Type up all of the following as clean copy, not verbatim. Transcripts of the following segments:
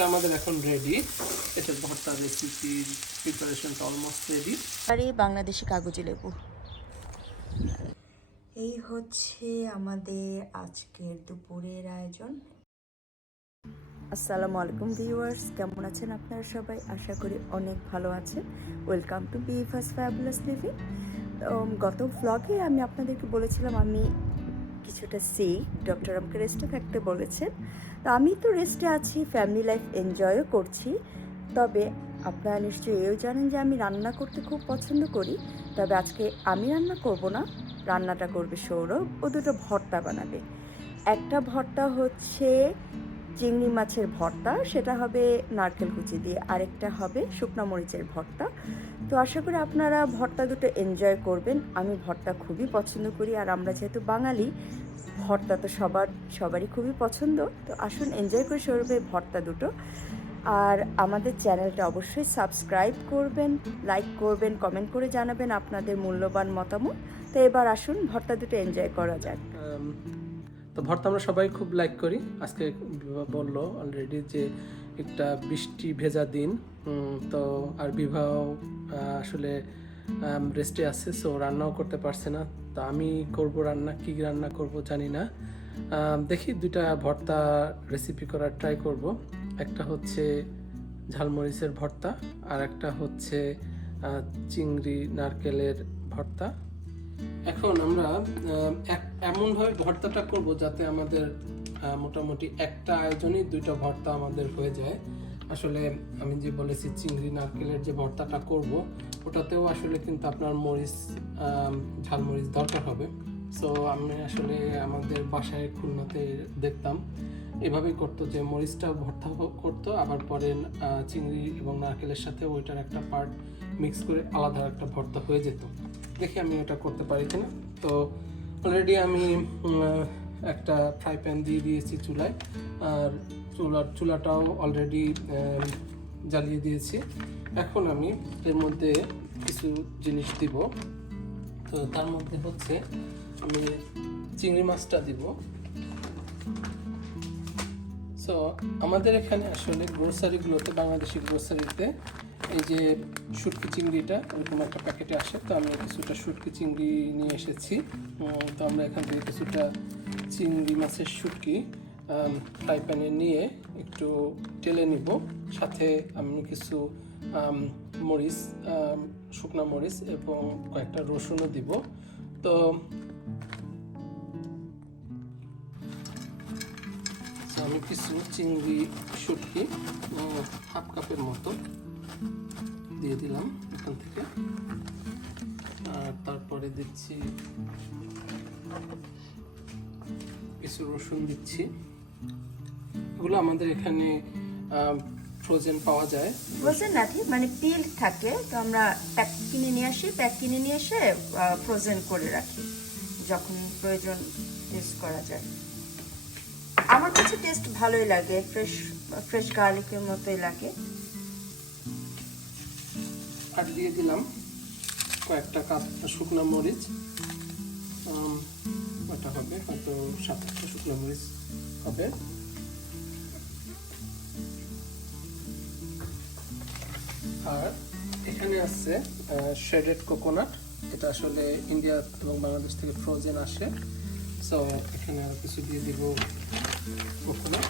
এটা আমাদের এখন রেডি। এটা ভর্তার রেসিপির প্রিপারেশনটা অলমোস্ট রেডি। আর এই বাংলাদেশি কাগজি লেবু। এই হচ্ছে আমাদের আজকের দুপুরের আয়োজন। আসসালামু আলাইকুম ভিউয়ার্স, কেমন আছেন আপনারা সবাই? আশা করি অনেক ভালো আছেন। Welcome to Bibha fabulous living. গত ভ্লগে আমি আপনাদেরকে বলেছিলাম আমি কিছুটা সিক, ডক্টর আমাকে রেস্টে থাকতে বলেছেন। তো আমি তো রেস্টে আছি, ফ্যামিলি লাইফ এনজয়ও করছি। তবে আপনারা নিশ্চয়ই এও জানেন যে আমি রান্না করতে খুব পছন্দ করি। তবে আজকে আমি রান্না করব না, রান্নাটা করবে সৌরভ। ও দুটো ভর্তা বানাবে। একটা ভর্তা হচ্ছে চিংড়ি মাছের ভর্তা, সেটা হবে নারকেল কুচি দিয়ে। আরেকটা হবে শুকনো মরিচের ভর্তা। তো আশা করি আপনারা ভর্তা দুটো এনজয় করবেন। আমি ভর্তা খুবই পছন্দ করি, আর আমরা যেহেতু বাঙালি, ভর্তা তো সবারই খুবই পছন্দ। তো আসুন এনজয় করি সৌরভের ভর্তা দুটো। আর আমাদের চ্যানেলটা অবশ্যই সাবস্ক্রাইব করবেন, লাইক করবেন, কমেন্ট করে জানাবেন আপনাদের মূল্যবান মতামত। তো এবার আসুন ভর্তা দুটো এনজয় করা যাক। তো ভর্তা আমরা সবাই খুব লাইক করি। আজকে বললো অলরেডি যে একটা বৃষ্টি ভেজা দিন, তো আর বিবাহ আসলে রেস্টে আছে, সো রান্নাও করতে পারছে না। তো আমি করব রান্না, কি রান্না করব জানি না। দেখি দুইটা ভর্তা রেসিপি করার ট্রাই করব। একটা হচ্ছে ঝালমরিচের ভর্তা, আর একটা হচ্ছে চিংড়ি নারকেলের ভর্তা। এখন আমরা এমনভাবে ভর্তাটা করব যাতে আমাদের মোটামুটি একটা আয়োজনই দুইটা ভর্তা আমাদের হয়ে যায়। আসলে আমি যে বলেছি চিংড়ি নারকেলের যে ভর্তাটা করব, ওটাতেও আসলে কিন্তু আপনার মরিচ, ঝালমরিচ দরকার হবে। সো আমি আসলে আমাদের বাসায় খুলনাতে দেখতাম এভাবেই করতো, যে মরিচটা ভর্তা করতো, আবার পরে চিংড়ি এবং নারকেলের সাথে ওইটার একটা পার্ট মিক্স করে আলাদা একটা ভর্তা হয়ে যেত। দেখি আমি এটা করতে পারি কিনা। তো অলরেডি আমি একটা ফ্রাই প্যান দিয়ে দিয়েছি চুলায়, আর চুলাটাও অলরেডি জ্বালিয়ে দিয়েছি। এখন আমি এর মধ্যে কিছু জিনিস দিব। তো তার মধ্যে হচ্ছে আমি চিংড়ি মাছটা দিব। সো আমাদের এখানে আসলে গ্রোসারিগুলোতে, বাংলাদেশি গ্রোসারিতে এই যে শুটকি চিংড়িটা ওরকম একটা প্যাকেটে আসে। তো আমি কিছুটা শুটকি চিংড়ি নিয়ে এসেছি। তো আমরা এখান থেকে কিছুটা চিংড়ি মাছের শুটকি ফ্রাই প্যানে নিয়ে একটু টেলে নিব। সাথে আমি কিছু মরিচ, শুকনো মরিচ এবং কয়েকটা রসুনও দিব। তো আমি কিছু চিংড়ি শুটকি হাফ কাপের মতো দিয়ে দিলাম এখান থেকে। আর তারপরে দিচ্ছি কিছু রসুন দিচ্ছি। এগুলো আমাদের এখানে ফ্রোজেন পাওয়া যায়। ফ্রোজেন না, ঠিক মানে পিল থাকে। তো আমরা প্যাক কিনে নিয়ে এসে ফ্রোজেন করে রাখি, যখন প্রয়োজন ইউজ করা যায়। আমার কাছে টেস্ট ভালোই লাগে, ফ্রেশ গার্লিকের মতোই লাগে। আর দিয়ে দিলাম কয়েকটা কাপ শুকনো মরিচ। ওটা হবে হয়তো 7-8টা শুকনো মরিচ হবে। আর এখানে আছে শ্রেডেড কোকোনাট। এটা আসলে ইন্ডিয়া এবং বাংলাদেশ থেকে ফ্রোজেন আসে। সো এখানে আর কিছু দিয়ে দিব কোকোনাট।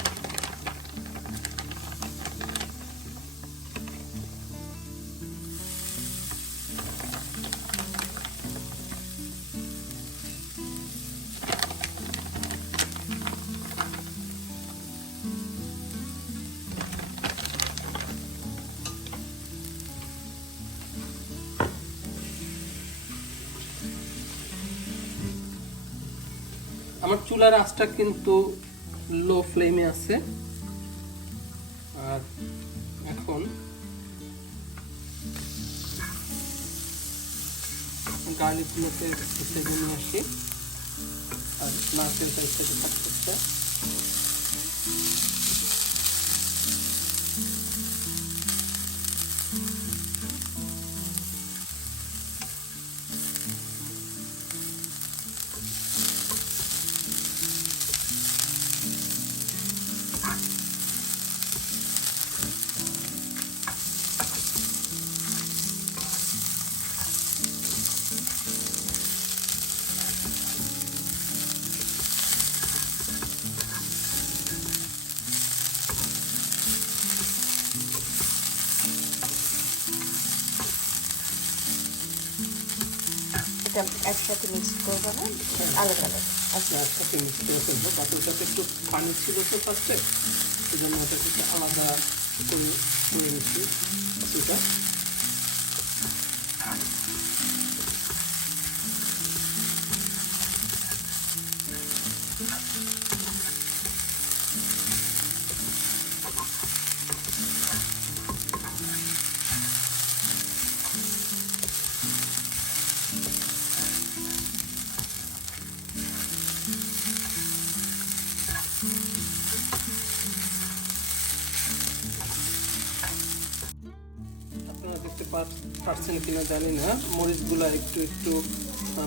আমার চুলার আঁচটা কিন্তু লো ফ্লেমে আছে। আর এখন গার্লিকগুলোতে ভেজে নিয়ে আসি। আর নারকেলটা ইত্যাদি থাকতেছে। এটা একসাথে মিক্স করবো না, আলাদা আলাদা? আচ্ছা, একসাথে মিক্স করে ফেলবো। পাতুরিটাতে একটু পানি ছিল তো ফার্স্টে, সেই জন্য ওটাকে একটু আলাদা করে নিচ্ছি পাতুরিটা। আপনারা দেখতে পাচ্ছেন কিনা জানি না, মরিচগুলো একটু একটু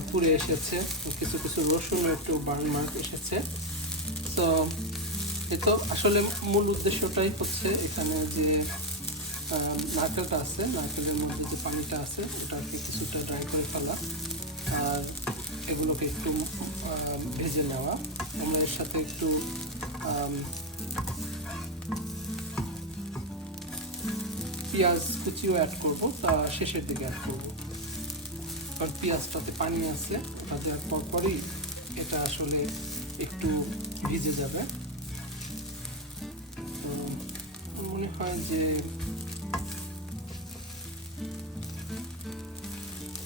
পুড়ে এসেছে, কিছু কিছু রসুনও একটু বার্ন মার্ক এসেছে। তো এ তো আসলে মূল উদ্দেশ্যটাই হচ্ছে এখানে যে নারকেলটা আছে, নারকেলের মধ্যে যে পানিটা আছে ওটাকে কিছুটা ড্রাই করে ফেলা আর এগুলোকে একটু ভেজে নেওয়া। আমরা এর সাথে একটু পেঁয়াজ কুচিও অ্যাড করবো, তা শেষের দিকে অ্যাড করবো, কারণ পেঁয়াজটাতে পানি আছে, ওটা দেওয়ার পরপরই এটা আসলে একটু ভিজে যাবে। তো মনে হয় যে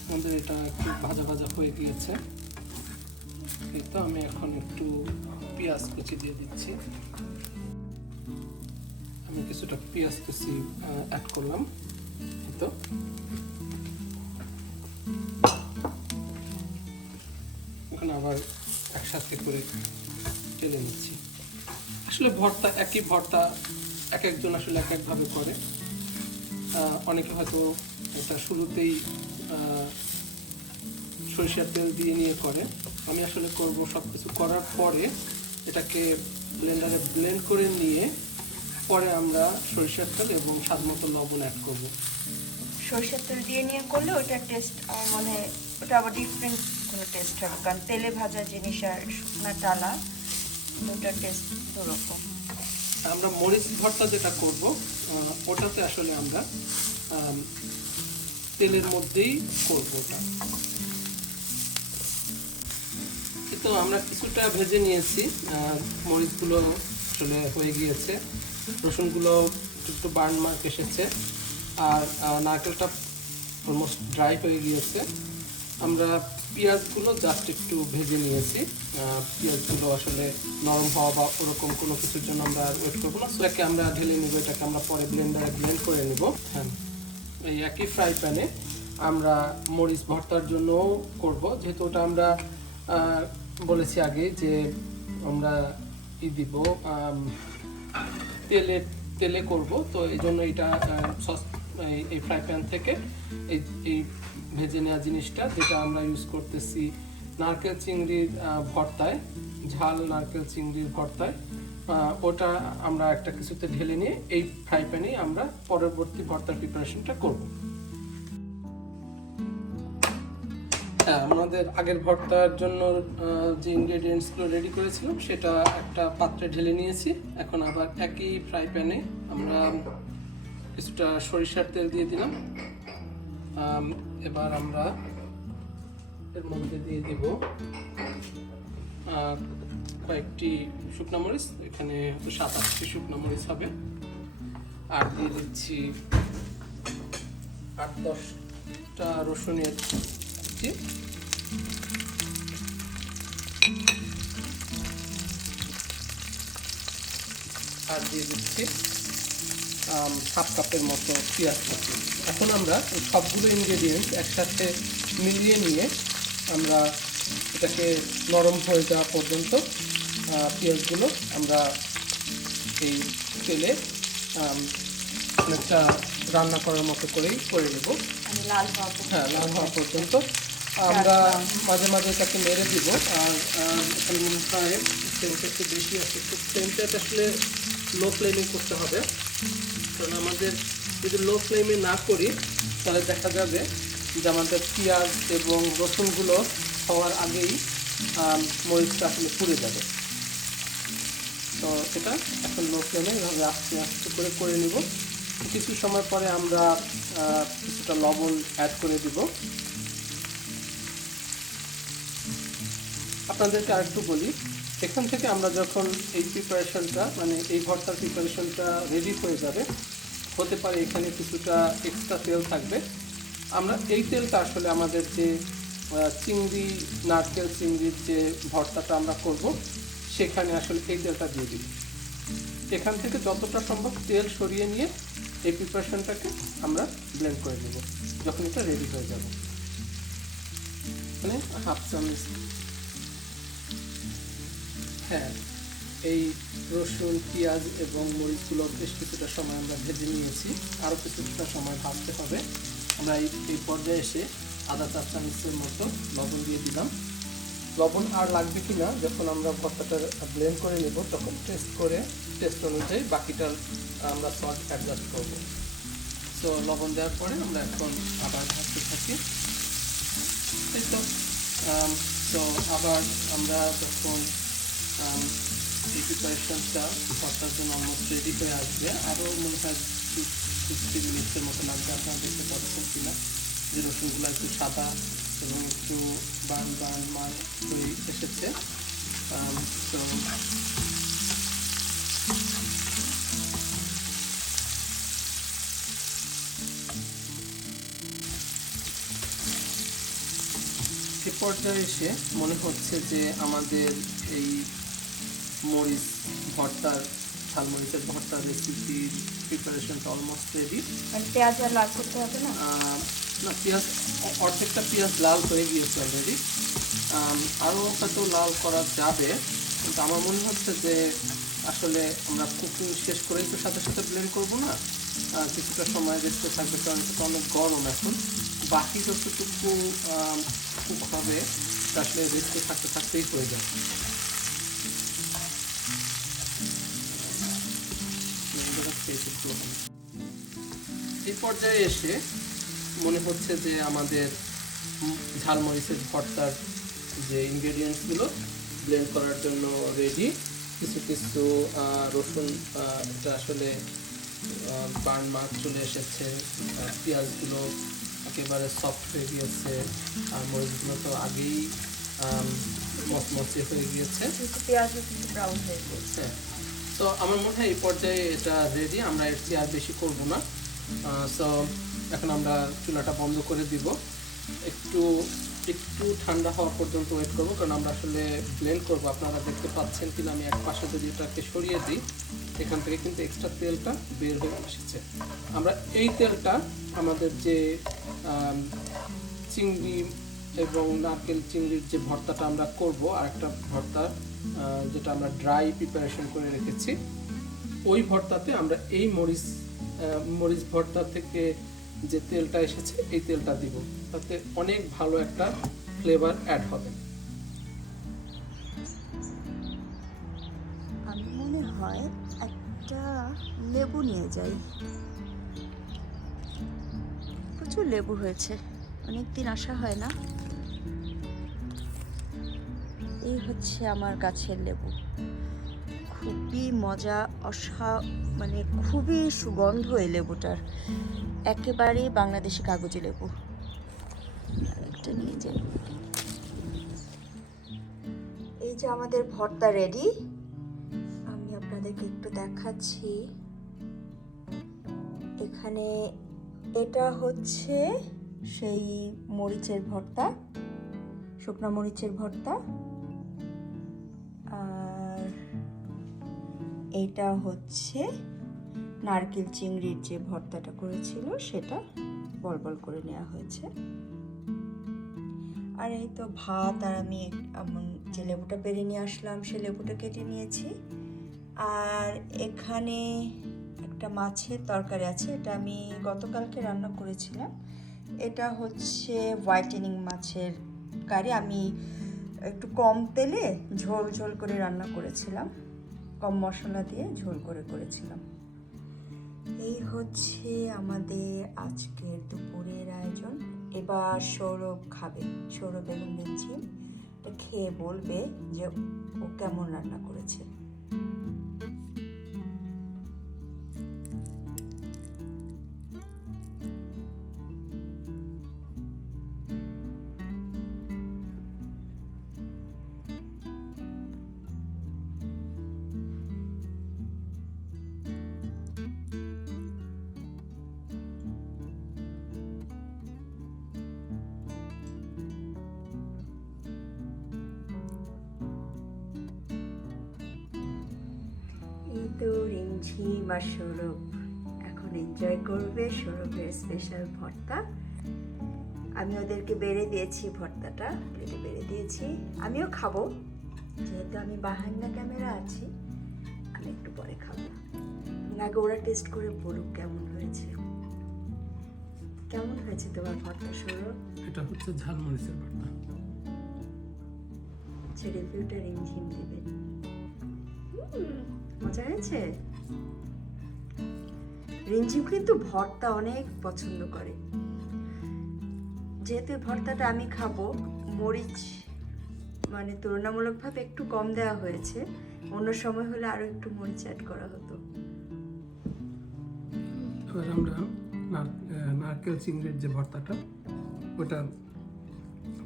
আমাদের এটা একটু ভাজা ভাজা হয়ে গিয়েছে। এই তো আমি এখন একটু পেঁয়াজ কুচি দিয়ে দিচ্ছি। আমি কিছুটা পেঁয়াজ কুচি অ্যাড করলাম। এই তো এখন আবার একসাথে করে টেলে নিচ্ছি। আসলে ভর্তা, একই ভর্তা এক একজন আসলে এক একভাবে করে। অনেকে হয়তো এটা শুরুতেই সরিষার তেল দিয়ে নিয়ে করে। আমি আসলে করব সব কিছু করার পরে এটাকে ব্লেন্ডারে ব্লেন্ড করে নিয়ে পরে আমরা সরিষার তেল এবং স্বাদ মতো লবণ অ্যাড করব। সরষের তেল দিয়ে নিয়ে করলে ওটার টেস্ট মানে ওটা আবার ডিফারেন্ট কোনো টেস্ট হবে, কারণ তেলে ভাজা জিনিস আর শুকনা টালা ওটার টেস্ট দুরকম। আমরা মরিচ ভর্তা যেটা করব ওটাতে আসলে আমরা তেলের মধ্যেই করব ওটা। তো আমরা কিছুটা ভেজে নিয়েছি, মরিচগুলো আসলে হয়ে গিয়েছে, রসুনগুলো একটু বার্ন মার্ক এসেছে আর নারকেলটা অলমোস্ট ড্রাই হয়ে গিয়েছে। আমরা পেঁয়াজগুলো জাস্ট একটু ভেজে নিয়েছি। পেঁয়াজগুলো আসলে নরম হওয়া বা ওরকম কোনো কিছুর জন্য আমরা ওয়েট করবো না, সেটাকে আমরা ঢেলে নিব, এটাকে আমরা পরে ব্লেন্ডারে ব্লেন্ড করে নিব। হ্যাঁ, এই একই ফ্রাই প্যানে আমরা মরিচ ভর্তার জন্যও করব, যেহেতু ওটা আমরা বলেছি আগে যে আমরা দিব তেলে করব, তো এই জন্য এটা সস এই ফ্রাই প্যান থেকে এই ভেজে নেওয়া জিনিসটা যেটা আমরা ইউজ করতেছি নারকেল চিংড়ির ভর্তায়, ঝাল নারকেল চিংড়ির ভর্তায়, ওটা আমরা একটা কিছুতে ঢেলে নিয়ে এই ফ্রাই প্যানেই আমরা পরবর্তী ভর্তার প্রিপারেশনটা করব। হ্যাঁ, আমাদের আগের ভর্তার জন্য যে ইনগ্রেডিয়েন্টসগুলো রেডি করেছিলাম সেটা একটা পাত্রে ঢেলে নিয়েছি। এখন আবার একই ফ্রাই প্যানে আমরা কিছুটা সরিষার তেল দিয়ে দিলাম। এবার আমরা এর মধ্যে দিয়ে দিব কয়েকটি শুকনো মরিচ, এখানে 7-8টি শুকনো মরিচ হবে, আর দিয়ে দিচ্ছি 8-10টা রসুনের কুচি, আর দিয়ে দিচ্ছি 7 কাপের মতো পেঁয়াজ কুচি। এখন আমরা এই সবগুলো ইনগ্রেডিয়েন্টস একসাথে মিলিয়ে নিয়ে আমরা এটাকে নরম হয়ে যাওয়া পর্যন্ত পেঁয়াজগুলো আমরা এই তেলে অনেকটা রান্না করার মতো করেই করে নেব। হ্যাঁ, লাল হওয়া পর্যন্ত আমরা মাঝে মাঝে এটাকে নেড়ে দিব। আর এখানে প্রায় ফ্লেমটা একটু বেশি আছে, তো ফ্লেমটা আসলে লো ফ্লেমে করতে হবে, কারণ আমাদের যদি লো ফ্লেমে না করি তাহলে দেখা যাবে যে আমাদের পেঁয়াজ এবং রসুনগুলো হওয়ার আগেই মরিচটা আসলে পুড়ে যাবে। তো এটা এখন লো ফ্লেমে এভাবে আস্তে আস্তে করে নিব। কিছু সময় পরে আমরা কিছুটা লবণ অ্যাড করে দিব। আপনাদেরকে আরেকটু বলি, এখান থেকে আমরা যখন এই প্রিপারেশনটা মানে এই ভর্তার প্রিপারেশনটা রেডি হয়ে যাবে, হতে পারে এখানে কিছুটা এক্সট্রা তেল থাকবে। আমরা এই তেলটা আসলে আমাদের যে চিংড়ি, নারকেল চিংড়ির যে ভর্তাটা আমরা করব সেখানে আসলে এই তেলটা দিয়ে দিই। এখান থেকে যতটা সম্ভব তেল সরিয়ে নিয়ে এই প্রিপারেশনটাকে আমরা ব্লেন্ড করে নেব যখন এটা রেডি হয়ে যাবে। মানে হাফ চামচ, হ্যাঁ, এই রসুন, পেঁয়াজ এবং মরিচগুলো বেশ কিছুটা সময় আমরা ভেজে নিয়েছি, আরও কিছুটা সময় ভাজতে হবে। আমরা এই পর্যায়ে এসে আধা চা চামচের মতো লবণ দিয়ে দিলাম। লবণ আর লাগবে কি না যখন আমরা ভর্তাটা ব্লেন্ড করে নেব তখন টেস্ট অনুযায়ী বাকিটা আমরা সল্ট অ্যাডজাস্ট করব। তো লবণ দেওয়ার পরে আমরা এখন আবার ভাজতে থাকি, এই তো আবার আমরা যখন এই প্রিপারেশনটা ভর্তার জন্য অলমোস্ট রেডি হয়ে আসবে, আরও মনে হয় 2-3 মিনিটের মতো লাগবে। আপনারা দেখতে পাচ্ছেন কিনা যে রসুনগুলো একটু সাদা এবং একটু বান হয়ে এসেছে। তো এ পর্যায়ে এসে মনে হচ্ছে যে আমাদের এই মরিচ ভর্তার, ঝালমরিচের ভর্তার রেসিপির প্রিপারেশনটা অলমোস্ট রেডি। পেঁয়াজ আর লাল করতে হবে না? না, পেঁয়াজ অর্ধেকটা পেঁয়াজ লাল হয়ে গিয়েছে অলরেডি, আরও হয়তো লাল করা যাবে, কিন্তু আমার মনে হচ্ছে যে আসলে আমরা কুকিং শেষ করেই তো সাথে সাথে ব্লেন্ড করবো না, কিছুটা সময় রেস্টে থাকবে, কারণ এটা অনেক গরম এখন। বাকি যতটুকু কুক হবে আসলে রেস্টে থাকতেই হয়ে যাবে। এই পর্যায়ে এসে মনে হচ্ছে যে আমাদের ঝালমরিচের ভর্তার যে ইনগ্রেডিয়েন্টসগুলো ব্লেন্ড করার জন্য রেডি। কিছু কিছু রসুন, এটা আসলে বার্ন মার্ক চলে এসেছে, পেঁয়াজগুলো একেবারে সফট হয়ে গিয়েছে, আর মরিচগুলো তো আগেই মচমচে হয়ে গিয়েছে, পেঁয়াজ ব্রাউন হয়ে গিয়েছে। তো আমার মনে হয় এই পর্যায়ে এটা রেডি, আমরা এর চেয়ে আর বেশি করবো না। সো এখন আমরা চুলাটা বন্ধ করে দিব, একটু ঠান্ডা হওয়া পর্যন্ত ওয়েট করবো, কারণ আমরা আসলে ব্লেন্ড করবো। আপনারা দেখতে পাচ্ছেন কিনা আমি এক পাশে যদি এটাকে সরিয়ে দিই, এখান থেকে কিন্তু এক্সট্রা তেলটা বের হয়ে এসেছে। আমরা এই তেলটা আমাদের যে চিংড়ি এবং নারকেল চিংড়ির যে ভর্তাটা আমরা করব, আর একটা ভর্তা যেটা আমরা ড্রাই প্রিপারেশন করে রেখেছি, ওই ভর্তাতে আমরা এই মরিচ ভর্তা থেকে যে তেলটা এসেছে এই তেলটা দিব, তাতে অনেক ভালো একটা ফ্লেভার অ্যাড হবে। আমি মনে হয় একটা লেবু নিয়ে যাই, প্রচুর লেবু হয়েছে, অনেকদিন আসা হয় না। এই হচ্ছে আমার গাছের লেবু, খুবই মজা, মানে খুবই সুগন্ধ এই লেবুটার, একেবারে বাংলাদেশি কাগজি লেবু। একটা নিয়ে যাই। এই যে আমাদের ভর্তা রেডি, আমি আপনাদেরকে একটু দেখাচ্ছি। এখানে এটা হচ্ছে সেই মরিচের ভর্তা, শুকনো মরিচের ভর্তা, আর এইটা হচ্ছে নারকেল চিংড়ির যে ভর্তাটা করেছিল সেটা বল বল করে নেওয়া হয়েছে। আর এই তো ভাত, আর আমি যে লেবুটা পেরে নিয়ে আসলাম সে লেবুটা কেটে নিয়েছি। আর এখানে একটা মাছের তরকারি আছে, এটা আমি গতকালকে রান্না করেছিলাম। এটা হচ্ছে হোয়াইটেনিং মাছের কারি, আমি একটু কম তেলে ঝোল ঝোল করে রান্না করেছিলাম, কম মশলা দিয়ে ঝোল করে করেছিলাম। এই হচ্ছে আমাদের আজকের দুপুরের আয়োজন। এবার সৌরভ খাবে, সৌরভ এবং নিচ্ছিম, এটা খেয়ে বলবে যে ও কেমন রান্না করেছে। রিমঝিম আর সৌরভ এখন এনজয় করবে সৌরভের স্পেশাল ভর্তা। আমি ওদেরকে বেড়ে দিয়েছি, ভর্তাটা প্লেটে বেড়ে দিয়েছি, আমিও খাবো। যেহেতু আমি বাহান্না ক্যামেরা আছি, আমি একটু পরে খাবো। আগে ওরা টেস্ট করে বলুক কেমন হয়েছে। কেমন হয়েছে তোমার ভর্তা সৌরভ? এটা হচ্ছে ঝালমরিচের ভর্তা। রিভিউটা রিমঝিম দেবে। মজা হয়েছে। রিমঝিম কিন্তু ভর্তা অনেক পছন্দ করে। যেহেতু ভর্তাটা আমি খাবো, মরিচ মানে তুলনামূলকভাবে একটু কম দেওয়া হয়েছে, অন্য সময় হলে আরো একটু মরিচ অ্যাড করা হতো। এবার আমরা নারকেল চিংড়ির যে ভর্তাটা ওটা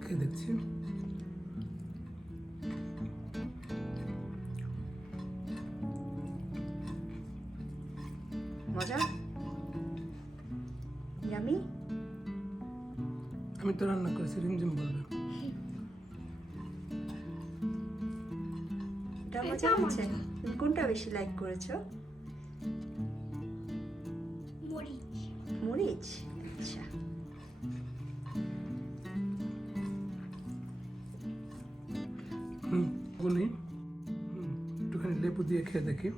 খেয়ে দেখছি। মজা? ইয়ামি? আমি তো রান্না করেছি, রিমঝিম বলবে। এটা মজা হয়েছে? তুমি কোনটা বেশি লাইক করেছো? মরিচ। মরিচ? আচ্ছা। বলি একটুখানি লেবু দিয়ে খেয়ে দেখি।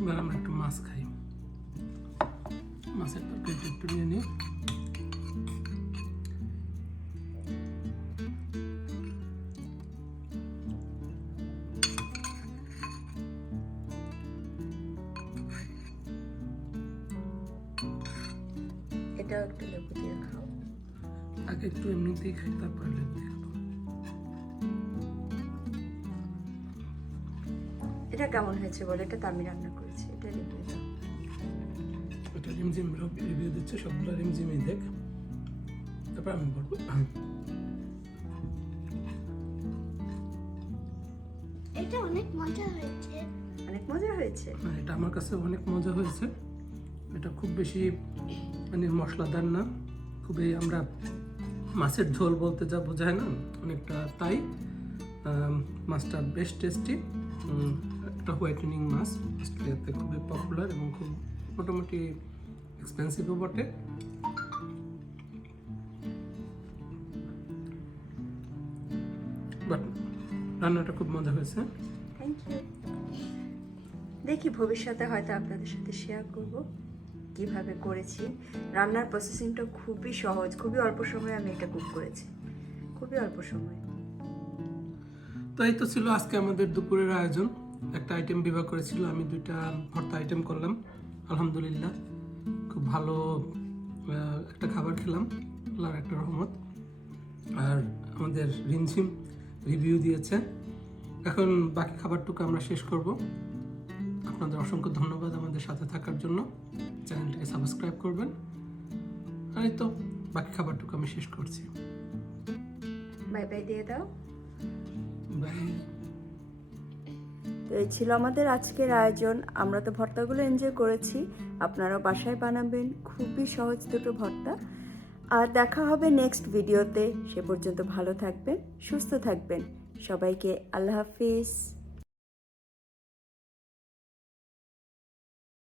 এবার আমরা একটু মাছ খাই। মাছের তরকারি একটু নিয়ে নিই। এটাও একটু লেবু দিয়ে খাও। আগে একটু এমনিতেই খাই, তারপরে লেবু দিয়ে খাবো। এটা কেমন হয়েছে বলে? এটা তো আমি রান্না করেছি, এটা রিভিউ দাও। এটা রিমঝিম রিভিউ দিচ্ছে, সবগুলো রিমঝিমই দেখ, তারপর আমি বলবো। এটা অনেক মজা হয়েছে। অনেক মজা হয়েছে। এটা আমার কাছে অনেক মজা হয়েছে। এটা খুব বেশি মানে মশলাদার না, খুবই আমরা মাছের ঝোল বলতে যা বোঝায় না, অনেকটা তাই। মাছটা বেশ টেস্টি। একটা হোয়াইটেনিং মাছ, অস্ট্রেলিয়াতে খুবই পপুলার এবং খুব মোটামুটি এক্সপেন্সিভও বটে। বাট রান্নাটা খুব মজা হয়েছে। Thank you. দেখি ভবিষ্যতে হয়তো আপনাদের সাথে শেয়ার করব কিভাবে করেছি। রান্নার প্রসেসিংটা খুবই সহজ, খুবই অল্প সময়ে আমি এটা কুক করেছি, খুবই অল্প সময়। তো এই তো ছিল আজকে আমাদের দুপুরের আয়োজন। একটা আইটেম বিভা করেছিল, আমি 2টা ভর্তা আইটেম করলাম। আলহামদুলিল্লাহ খুব ভালো একটা খাবার খেলাম, আল্লাহর একটা রহমত। আর আমাদের রিমঝিম রিভিউ দিয়েছে। এখন বাকি খাবারটুকু আমরা শেষ করব। আপনাদের অসংখ্য ধন্যবাদ আমাদের সাথে থাকার জন্য। চ্যানেলটাকে সাবস্ক্রাইব করবেন। আর এই তো বাকি খাবারটুকু আমি শেষ করছি। বাই বাই দিয়ে দাও। বাই। তো এই ছিল আমাদের আজকের আয়োজন। আমরা তো ভর্তাগুলো এনজয় করেছি, আপনারাও বাসায় বানাবেন। খুবই সহজ দুটো ভর্তা। আর দেখা হবে নেক্সট ভিডিওতে। সে পর্যন্ত ভালো থাকবেন, সুস্থ থাকবেন। সবাইকে আল্লাহ হাফিজ।